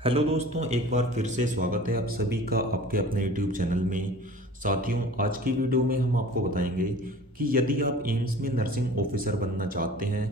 Hello दोस्तों, एक बार फिर से स्वागत है आप सभी का आपके अपने यूट्यूब चैनल में। साथियों, आज की वीडियो में हम आपको बताएंगे कि यदि आप एम्स में नर्सिंग ऑफिसर बनना चाहते हैं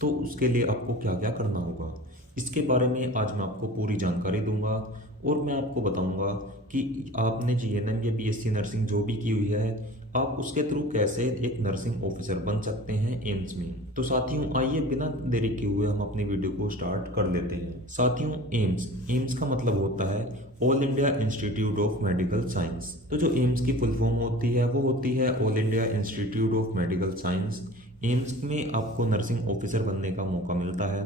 तो उसके लिए आपको क्या क्या करना होगा। इसके बारे में आज मैं आपको पूरी जानकारी दूंगा और मैं आपको बताऊंगा कि आपने जीएनएम या बीएससी नर्सिंग जो भी की हुई है, आप उसके थ्रू कैसे एक नर्सिंग ऑफिसर बन सकते हैं एम्स में। तो साथियों, आइए बिना देरी किए हुए हम अपनी वीडियो को स्टार्ट कर लेते हैं। साथियों, एम्स एम्स का मतलब होता है all India institute of medical science. तो जो एम्स की फुल फॉर्म होती है वो होती है all India institute of medical science. AIIMS में आपको नर्सिंग ऑफिसर बनने का मौका मिलता है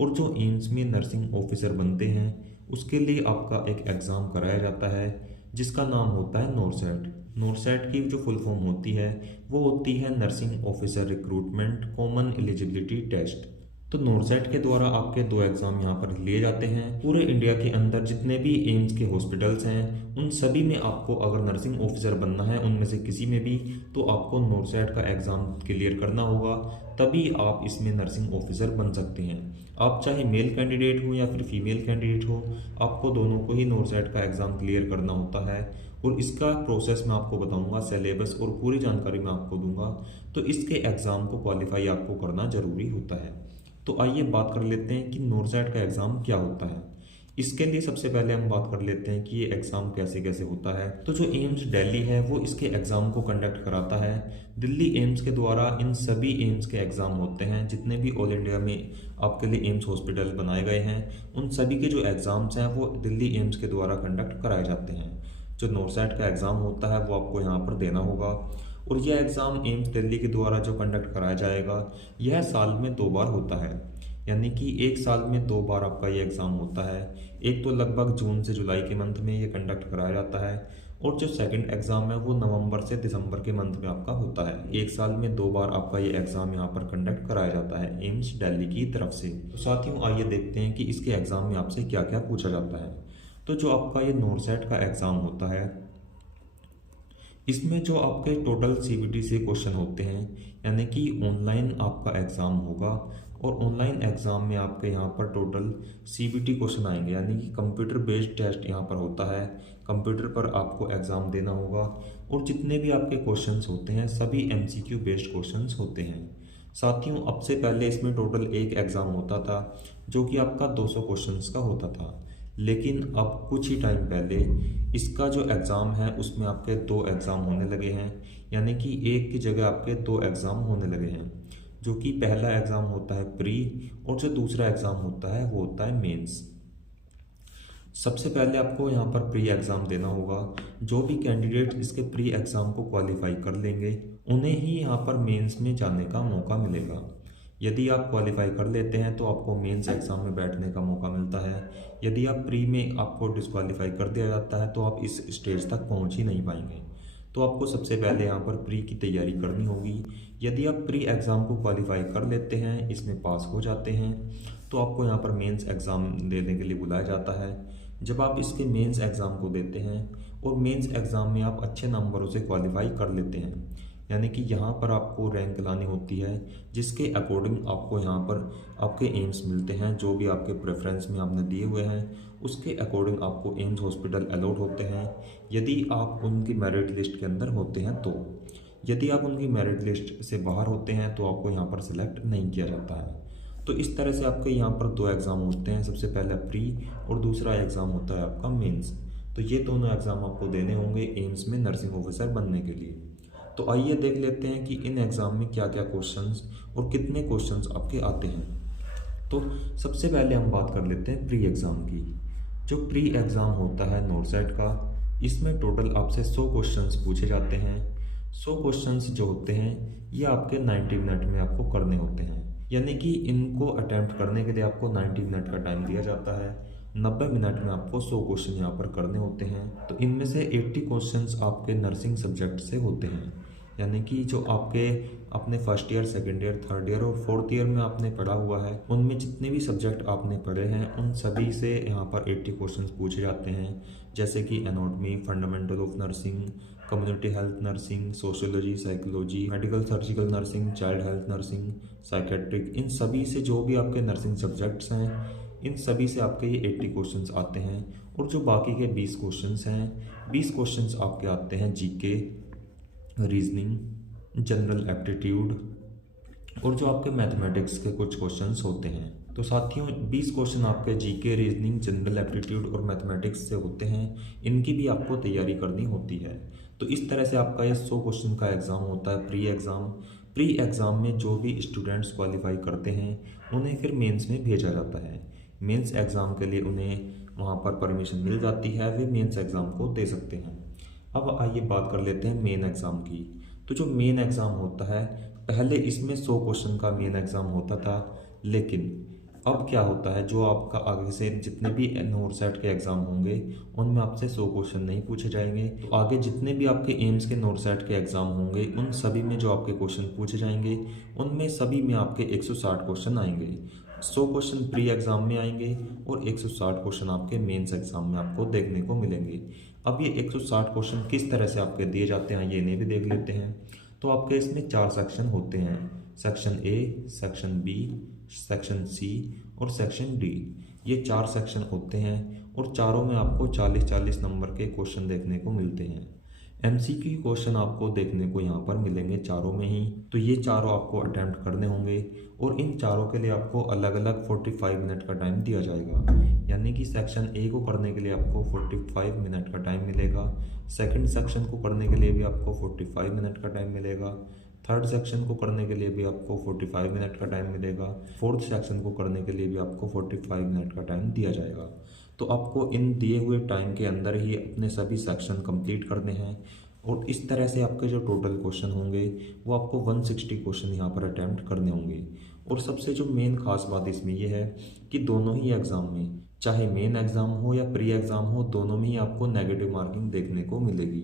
और जो एम्स में नर्सिंग ऑफिसर बनते हैं उसके लिए आपका एक एग्ज़ाम कराया जाता है जिसका नाम होता है नॉरसेट। नॉरसेट की जो फुल फॉर्म होती है वो होती है nursing officer recruitment common eligibility test. तो नॉरसेट के द्वारा आपके दो एग्ज़ाम यहाँ पर लिए जाते हैं। पूरे इंडिया के अंदर जितने भी एम्स के हॉस्पिटल्स हैं उन सभी में आपको अगर नर्सिंग ऑफिसर बनना है उनमें से किसी में भी, तो आपको नॉरसेट का एग्ज़ाम क्लियर करना होगा, तभी आप इसमें नर्सिंग ऑफिसर बन सकते हैं। आप चाहे मेल कैंडिडेट हो या फिर फीमेल कैंडिडेट हो, आपको दोनों को ही नॉरसेट का एग्ज़ाम क्लियर करना होता है। और इसका प्रोसेस मैं आपको बताऊंगा, सिलेबस और पूरी जानकारी मैं आपको दूंगा। तो इसके एग्ज़ाम को क्वालिफाई आपको करना ज़रूरी होता है। तो आइए बात कर लेते हैं कि नॉरसेट का एग्ज़ाम क्या होता है। इसके लिए सबसे पहले हम बात कर लेते हैं कि ये एग्ज़ाम कैसे कैसे होता है। तो जो एम्स दिल्ली है वो इसके एग्ज़ाम को कंडक्ट कराता है। दिल्ली एम्स के द्वारा इन सभी एम्स के एग्ज़ाम होते हैं, जितने भी ऑल इंडिया में आपके लिए एम्स हॉस्पिटल बनाए गए हैं उन सभी के जो एग्ज़ाम्स हैं वो दिल्ली एम्स के द्वारा कंडक्ट कराए जाते हैं। जो नॉरसेट का एग्ज़ाम होता है वो आपको यहाँ पर देना होगा और यह एग्ज़ाम एम्स दिल्ली के द्वारा जो कंडक्ट कराया जाएगा यह साल में 2 बार होता है। यानी कि एक साल में 2 बार आपका ये एग्ज़ाम होता है। एक तो लगभग जून से जुलाई के मंथ में ये कंडक्ट कराया जाता है और जो सेकंड एग्ज़ाम है वो नवंबर से दिसंबर के मंथ में आपका होता है। एक साल में 2 बार आपका ये एग्ज़ाम यहाँ पर कंडक्ट कराया जाता है एम्स दिल्ली की तरफ से। तो साथियों, आइए देखते हैं कि इसके एग्ज़ाम में आपसे क्या क्या पूछा जाता है। तो जो आपका ये नॉरसेट का एग्ज़ाम होता है इसमें जो आपके टोटल सीबीटी से क्वेश्चन होते हैं, यानी कि ऑनलाइन आपका एग्ज़ाम होगा और ऑनलाइन एग्ज़ाम में आपके यहाँ पर टोटल सीबीटी क्वेश्चन आएंगे, यानी कि कंप्यूटर बेस्ड टेस्ट यहाँ पर होता है। कंप्यूटर पर आपको एग्ज़ाम देना होगा और जितने भी आपके क्वेश्चंस होते हैं सभी एमसीक्यू बेस्ड क्वेश्चंस होते हैं। साथियों, अब से पहले इसमें टोटल एक एग्ज़ाम होता था जो कि आपका 200 क्वेश्चंस का होता था, लेकिन अब कुछ ही टाइम पहले इसका जो एग्ज़ाम है उसमें आपके 2 एग्ज़ाम होने लगे हैं। यानी कि एक की जगह आपके 2 एग्ज़ाम होने लगे हैं, जो कि पहला एग्ज़ाम होता है प्री और जो दूसरा एग्ज़ाम होता है वो होता है मेंस। सबसे पहले आपको यहाँ पर प्री एग्ज़ाम देना होगा। जो भी कैंडिडेट इसके प्री एग्ज़ाम को क्वालिफाई कर लेंगे उन्हें ही यहाँ पर मेंस में जाने का मौका मिलेगा। यदि आप क्वालिफाई कर लेते हैं तो आपको मेंस एग्ज़ाम में बैठने का मौका मिलता है। यदि आप प्री में आपको डिस्क्वालीफाई कर दिया जाता है तो आप इस स्टेज तक पहुंच ही नहीं पाएंगे। तो आपको सबसे पहले यहाँ पर प्री की तैयारी करनी होगी। यदि आप प्री एग्ज़ाम को क्वालिफाई कर लेते हैं, इसमें पास हो जाते हैं, तो आपको यहाँ पर मेंस एग्ज़ाम देने के लिए बुलाया जाता है। जब आप इसके मेंस एग्ज़ाम को देते हैं और मेंस एग्ज़ाम में आप अच्छे नंबरों से क्वालिफाई कर लेते हैं, यानी कि यहाँ पर आपको रैंक लानी होती है जिसके अकॉर्डिंग आपको यहाँ पर आपके एम्स मिलते हैं। जो भी आपके प्रेफरेंस में आपने दिए हुए हैं उसके अकॉर्डिंग आपको एम्स हॉस्पिटल अलॉट होते हैं, यदि आप उनकी मेरिट लिस्ट के अंदर होते हैं तो। यदि आप उनकी मेरिट लिस्ट से बाहर होते हैं तो आपको यहाँ पर सिलेक्ट नहीं किया जाता है। तो इस तरह से आपके यहाँ पर 2 एग्ज़ाम होते हैं, सबसे पहला प्री और दूसरा एग्ज़ाम होता है आपका मेंस। तो ये दोनों एग्ज़ाम आपको देने होंगे एम्स में नर्सिंग ऑफिसर बनने के लिए। तो आइए देख लेते हैं कि इन एग्ज़ाम में क्या क्या क्वेश्चंस और कितने क्वेश्चंस आपके आते हैं। तो सबसे पहले हम बात कर लेते हैं प्री एग्ज़ाम की। जो प्री एग्ज़ाम होता है नॉरसेट का, इसमें टोटल आपसे 100 क्वेश्चंस पूछे जाते हैं। 100 क्वेश्चंस जो होते हैं ये आपके 90 मिनट में आपको करने होते हैं। यानी कि इनको अटैम्प्ट करने के लिए आपको 90 मिनट का टाइम दिया जाता है। 90 मिनट में आपको 100 क्वेश्चन यहाँ पर करने होते हैं। तो इनमें से 80 क्वेश्चंस आपके नर्सिंग सब्जेक्ट से होते हैं, यानी कि जो आपके अपने first year, second year, third year और फोर्थ ईयर में आपने पढ़ा हुआ है उनमें जितने भी सब्जेक्ट आपने पढ़े हैं उन सभी से यहाँ पर 80 क्वेश्चंस पूछे जाते हैं। जैसे कि anatomy, fundamental of nursing, community health nursing, sociology, psychology, medical surgical nursing, child health nursing, psychiatric, इन सभी से जो भी आपके नर्सिंग सब्जेक्ट्स हैं इन सभी से आपके ये 80 क्वेश्चंस आते हैं। और जो बाकी के 20 क्वेश्चंस हैं, 20 क्वेश्चंस आपके आते हैं जीके, रीजनिंग, जनरल एप्टीट्यूड और जो आपके मैथमेटिक्स के कुछ क्वेश्चंस होते हैं। तो साथियों 20 क्वेश्चन आपके जीके, रीजनिंग, जनरल एप्टीट्यूड और मैथमेटिक्स से होते हैं। इनकी भी आपको तैयारी करनी होती है। तो इस तरह से आपका ये 100 क्वेश्चन का एग्ज़ाम होता है प्री एग्ज़ाम। प्री एग्ज़ाम में जो भी स्टूडेंट्स क्वालिफाई करते हैं उन्हें फिर मेंस में भेजा जाता है। मेंस एग्ज़ाम के लिए उन्हें वहाँ पर परमिशन मिल जाती है, वे मेंस एग्ज़ाम को दे सकते हैं। अब आइए बात कर लेते हैं मेन एग्ज़ाम की। तो जो मेन एग्ज़ाम होता है, पहले इसमें 100 क्वेश्चन का मेन एग्ज़ाम होता था, लेकिन अब क्या होता है, जो आपका आगे से जितने भी नोट सेट के एग्ज़ाम होंगे उनमें आपसे 100 क्वेश्चन नहीं पूछे जाएंगे। तो आगे जितने भी आपके एम्स के नोट सेट के एग्ज़ाम होंगे उन सभी में जो आपके क्वेश्चन पूछे जाएंगे उनमें सभी में आपके 160 क्वेश्चन आएंगे। 100 क्वेश्चन प्री एग्ज़ाम में आएंगे और 160 क्वेश्चन आपके मेंस एग्ज़ाम में आपको देखने को मिलेंगे। अब ये 160 क्वेश्चन किस तरह से आपके दिए जाते हैं ये इन्हें भी देख लेते हैं। तो आपके इसमें 4 सेक्शन होते हैं, section A, section B, section C और सेक्शन डी। ये 4 सेक्शन होते हैं और चारों में आपको 40-40 नंबर के क्वेश्चन देखने को मिलते हैं। एमसीक्यू क्वेश्चन आपको देखने को यहाँ पर मिलेंगे चारों में ही। तो ये चारों आपको अटेम्प्ट करने होंगे और इन चारों के लिए आपको अलग अलग 45 मिनट का टाइम दिया जाएगा। यानी कि सेक्शन ए को करने के लिए आपको 45 मिनट का टाइम मिलेगा, सेकंड सेक्शन को करने के लिए भी आपको 45 मिनट का टाइम मिलेगा, थर्ड सेक्शन को करने के लिए भी आपको 45 मिनट का टाइम मिलेगा, फोर्थ सेक्शन को करने के लिए भी आपको 45 मिनट का टाइम दिया जाएगा। तो आपको इन दिए हुए टाइम के अंदर ही अपने सभी सेक्शन कंप्लीट करने हैं और इस तरह से आपके जो टोटल क्वेश्चन होंगे वो आपको 160 क्वेश्चन यहाँ पर अटैम्प्ट करने होंगे। और सबसे जो मेन खास बात इसमें यह है कि दोनों ही एग्ज़ाम में, चाहे मेन एग्ज़ाम हो या प्री एग्ज़ाम हो, दोनों में ही आपको नेगेटिव मार्किंग देखने को मिलेगी।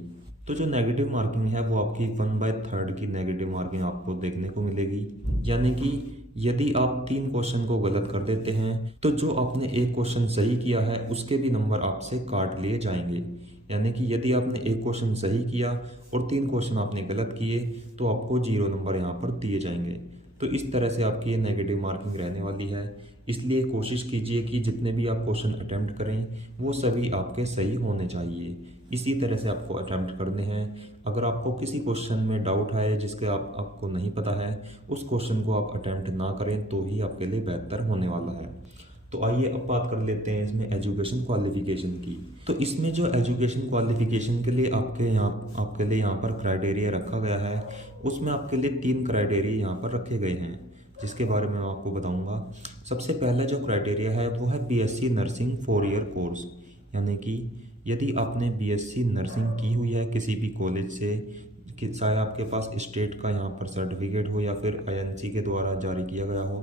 तो जो नेगेटिव मार्किंग है वो आपकी 1/3 की नेगेटिव मार्किंग आपको देखने को मिलेगी। यानी कि यदि आप 3 क्वेश्चन को गलत कर देते हैं तो जो आपने एक क्वेश्चन सही किया है उसके भी नंबर आपसे काट लिए जाएंगे। यानी कि यदि आपने एक क्वेश्चन सही किया और 3 क्वेश्चन आपने गलत किए तो आपको 0 नंबर यहाँ पर दिए जाएंगे। तो इस तरह से आपकी ये नेगेटिव मार्किंग रहने वाली है। इसलिए कोशिश कीजिए कि जितने भी आप क्वेश्चन अटैम्प्ट करें वो सभी आपके सही होने चाहिए। इसी तरह से आपको अटैम्प्ट करने हैं। अगर आपको किसी क्वेश्चन में डाउट है जिसके आपको नहीं पता है, उस क्वेश्चन को आप अटैम्प्ट ना करें तो ही आपके लिए बेहतर होने वाला है। तो आइए अब बात कर लेते हैं इसमें एजुकेशन क्वालिफिकेशन की। तो इसमें जो एजुकेशन क्वालिफिकेशन के लिए आपके लिए यहाँ पर क्राइटेरिया रखा गया है, उसमें आपके लिए 3 क्राइटेरिया यहाँ पर रखे गए हैं जिसके बारे में मैं आपको बताऊंगा। सबसे पहला जो क्राइटेरिया है वो है बीएससी नर्सिंग 4 ईयर कोर्स। यानी कि यदि आपने बीएससी नर्सिंग की हुई है किसी भी कॉलेज से, कि चाहे आपके पास स्टेट का यहाँ पर सर्टिफिकेट हो या फिर आईएनसी के द्वारा जारी किया गया हो।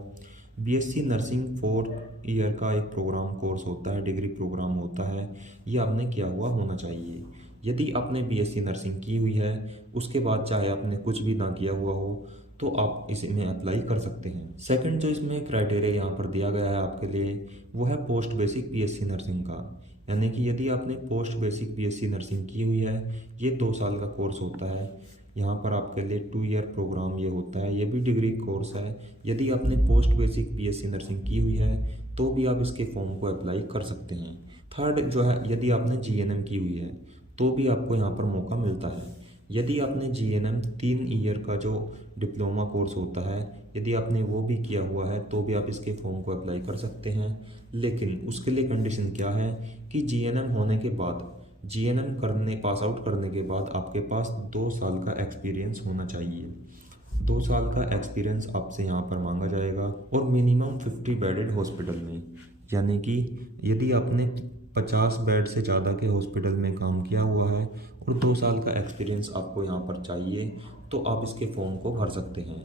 बीएससी नर्सिंग 4 ईयर का एक प्रोग्राम कोर्स होता है, डिग्री प्रोग्राम होता है, ये आपने किया हुआ होना चाहिए। यदि आपने बीएससी नर्सिंग की हुई है उसके बाद चाहे आपने कुछ भी ना किया हुआ हो तो आप इसमें अप्लाई कर सकते हैं। सेकंड जो इसमें क्राइटेरिया यहाँ पर दिया गया है आपके लिए वो है पोस्ट बेसिक बीएससी नर्सिंग का। यानी कि यदि आपने पोस्ट बेसिक बीएससी नर्सिंग की हुई है, ये 2 साल का कोर्स होता है। यहाँ पर आपके लिए 2 ईयर प्रोग्राम ये होता है, ये भी डिग्री कोर्स है। यदि आपने पोस्ट बेसिक बीएससी नर्सिंग की हुई है तो भी आप इसके फॉर्म को अप्लाई कर सकते हैं। थर्ड जो है, यदि आपने जीएनएम की हुई है तो भी आपको यहाँ पर मौका मिलता है। यदि आपने जीएनएम 3 ईयर का जो डिप्लोमा कोर्स होता है, यदि आपने वो भी किया हुआ है तो भी आप इसके फॉर्म को अप्लाई कर सकते हैं। लेकिन उसके लिए कंडीशन क्या है कि जीएनएम होने के बाद, जीएनएम पास आउट करने के बाद आपके पास 2 साल का एक्सपीरियंस होना चाहिए। 2 साल का एक्सपीरियंस आपसे यहाँ पर मांगा जाएगा और मिनिमम 50 बेडेड हॉस्पिटल में। यानी कि यदि आपने 50 बेड से ज़्यादा के हॉस्पिटल में काम किया हुआ है और 2 साल का एक्सपीरियंस आपको यहाँ पर चाहिए तो आप इसके फॉर्म को भर सकते हैं।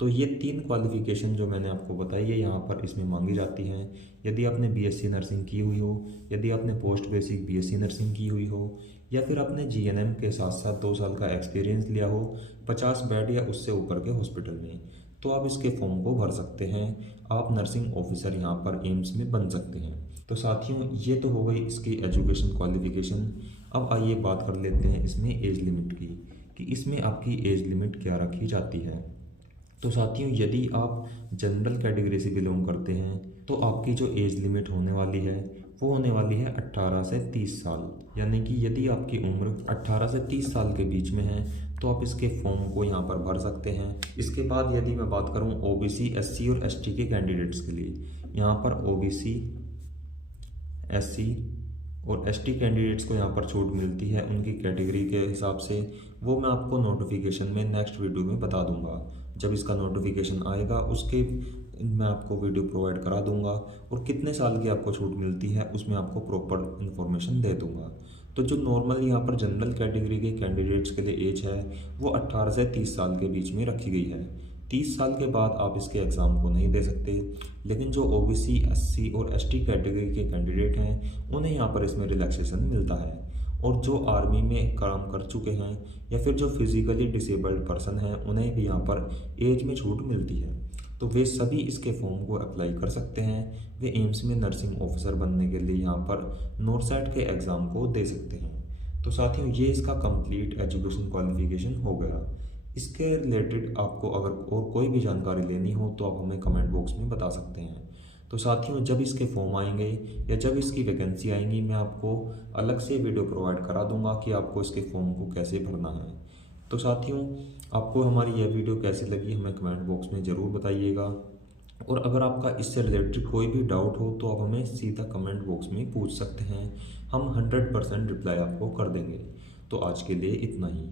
तो ये 3 क्वालिफ़िकेशन जो मैंने आपको बताई है यहाँ पर इसमें मांगी जाती हैं। यदि आपने बीएससी नर्सिंग की हुई हो, यदि आपने पोस्ट बेसिक बीएससी नर्सिंग की हुई हो, या फिर आपने जीएनएम के साथ साथ 2 साल का एक्सपीरियंस लिया हो 50 बेड या उससे ऊपर के हॉस्पिटल में, तो आप इसके फॉर्म को भर सकते हैं। आप नर्सिंग ऑफिसर यहाँ पर एम्स में बन सकते हैं। तो साथियों ये तो हो गई इसकी एजुकेशन क्वालिफ़िकेशन। अब आइए बात कर लेते हैं इसमें एज लिमिट की, कि इसमें आपकी एज लिमिट क्या रखी जाती है। तो साथियों यदि आप जनरल कैटेगरी से बिलोंग करते हैं तो आपकी जो एज लिमिट होने वाली है वो होने वाली है 18 से 30 साल। यानी कि यदि आपकी उम्र 18 से 30 साल के बीच में है तो आप इसके फॉर्म को यहाँ पर भर सकते हैं। इसके बाद यदि मैं बात करूँ ओबीसी, एससी और एसटी के कैंडिडेट्स के लिए, यहाँ पर ओबीसी, एससी और एसटी कैंडिडेट्स को यहाँ पर छूट मिलती है उनकी कैटेगरी के हिसाब से। वो मैं आपको नोटिफिकेशन में नेक्स्ट वीडियो में बता दूंगा। जब इसका नोटिफिकेशन आएगा उसके मैं आपको वीडियो प्रोवाइड करा दूंगा और कितने साल की आपको छूट मिलती है उसमें आपको प्रॉपर इन्फॉर्मेशन दे दूंगा। तो जो नॉर्मल यहाँ पर जनरल कैटेगरी के कैंडिडेट्स के लिए एज है वो 18 से 30 साल के बीच में रखी गई है। 30 साल के बाद आप इसके एग्ज़ाम को नहीं दे सकते, लेकिन जो ओबीसी, एससी और एसटी कैटेगरी के कैंडिडेट हैं उन्हें यहाँ पर इसमें रिलैक्सेशन मिलता है। और जो आर्मी में काम कर चुके हैं या फिर जो फिजिकली डिसेबल्ड पर्सन हैं उन्हें भी यहाँ पर एज में छूट मिलती है। तो वे सभी इसके फॉर्म को अप्लाई कर सकते हैं। वे एम्स में नर्सिंग ऑफिसर बनने के लिए यहाँ पर नॉरसैट के एग्ज़ाम को दे सकते हैं। तो साथियों ये इसका कंप्लीट एजुकेशन क्वालिफिकेशन हो गया। इसके रिलेटेड आपको अगर और कोई भी जानकारी लेनी हो तो आप हमें कमेंट बॉक्स में बता सकते हैं। तो साथियों जब इसके फॉर्म आएंगे या जब इसकी वैकेंसी आएंगी मैं आपको अलग से वीडियो प्रोवाइड करा दूंगा कि आपको इसके फॉर्म को कैसे भरना है। तो साथियों आपको हमारी यह वीडियो कैसी लगी हमें कमेंट बॉक्स में ज़रूर बताइएगा। और अगर आपका इससे रिलेटेड कोई भी डाउट हो तो आप हमें सीधा कमेंट बॉक्स में पूछ सकते हैं। हम 100% रिप्लाई आपको कर देंगे। तो आज के लिए इतना ही।